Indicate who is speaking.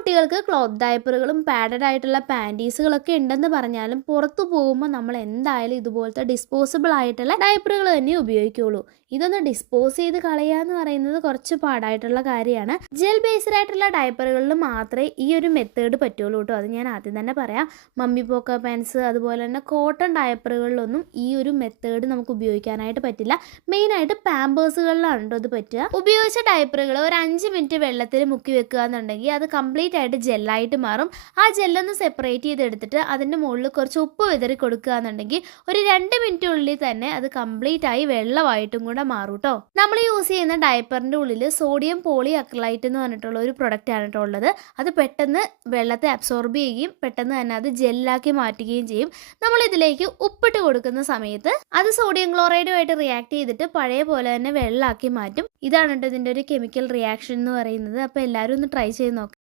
Speaker 1: കുട്ടികൾക്ക് cloth ഡയപ്പറുകളും padded ആയിട്ടുള്ള പാന്റീസുകളൊക്കെ ഉണ്ടെന്ന് പറഞ്ഞാലും പുറത്തു പോകുമ്പോൾ നമ്മൾ എന്തായാലും ഇതുപോലത്തെ ഡിസ്പോസിബിൾ ആയിട്ടുള്ള ഡയപ്പറുകൾ തന്നെ ഉപയോഗിക്കുകയുള്ളൂ ഇതൊന്ന് ഡിസ്പോസ് ചെയ്ത് കളയുക എന്ന് പറയുന്നത് കുറച്ച് പാടായിട്ടുള്ള കാര്യമാണ്. ജെൽ ബേസ്ഡ് ആയിട്ടുള്ള ഡയപ്പറുകളിൽ മാത്രമേ ഈ ഒരു മെത്തേഡ് പറ്റുള്ളൂ കേട്ടോ. അത് ഞാൻ ആദ്യം തന്നെ പറയാം. മമ്മി പോക്ക പാൻസ് അതുപോലെ തന്നെ കോട്ടൺ ഡയപ്പറുകളിലൊന്നും ഈ ഒരു മെത്തേഡ് നമുക്ക് ഉപയോഗിക്കാനായിട്ട് പറ്റില്ല. മെയിനായിട്ട് പാമ്പേഴ്സുകളിലാണ് കേട്ടോ ഇത് പറ്റുക. ഉപയോഗിച്ച ഡയപ്പറുകൾ ഒരു അഞ്ച് മിനിറ്റ് വെള്ളത്തിൽ മുക്കി വെക്കുക എന്നുണ്ടെങ്കിൽ അത് കംപ്ലീറ്റ് ആയിട്ട് ജെല്ലായിട്ട് മാറും. ആ ജെല്ലൊന്ന് സെപ്പറേറ്റ് ചെയ്തെടുത്തിട്ട് അതിന്റെ മുകളിൽ കുറച്ച് ഉപ്പ് വിതറി കൊടുക്കുക എന്നുണ്ടെങ്കിൽ ഒരു രണ്ട് ഉള്ളിൽ തന്നെ അത് കംപ്ലീറ്റ് ആയി വെള്ളമായിട്ടും കൂടെ മാറും കേട്ടോ നമ്മൾ യൂസ് ചെയ്യുന്ന ഡയപ്പറിന്റെ ഉള്ളിൽ സോഡിയം പോളി അക്രലൈറ്റ് എന്ന് പറഞ്ഞിട്ടുള്ള ഒരു പ്രൊഡക്റ്റ് ആണ് കേട്ടോ ഉള്ളത്. അത് പെട്ടെന്ന് വെള്ളത്തെ അബ്സോർബ് ചെയ്യുകയും പെട്ടെന്ന് തന്നെ അത് ജെല്ലാക്കി മാറ്റുകയും ചെയ്യും. നമ്മൾ ഇതിലേക്ക് ഉപ്പിട്ട് കൊടുക്കുന്ന സമയത്ത് അത് സോഡിയം ക്ലോറൈഡുമായിട്ട് റിയാക്ട് ചെയ്തിട്ട് പഴയ പോലെ തന്നെ വെള്ളമാക്കി മാറ്റും. ഇതാണ് കേട്ടോ ഇതിന്റെ ഒരു കെമിക്കൽ റിയാക്ഷൻ എന്ന് പറയുന്നത്. അപ്പോൾ എല്ലാവരും ഒന്ന് ട്രൈ ചെയ്ത് നോക്കാം.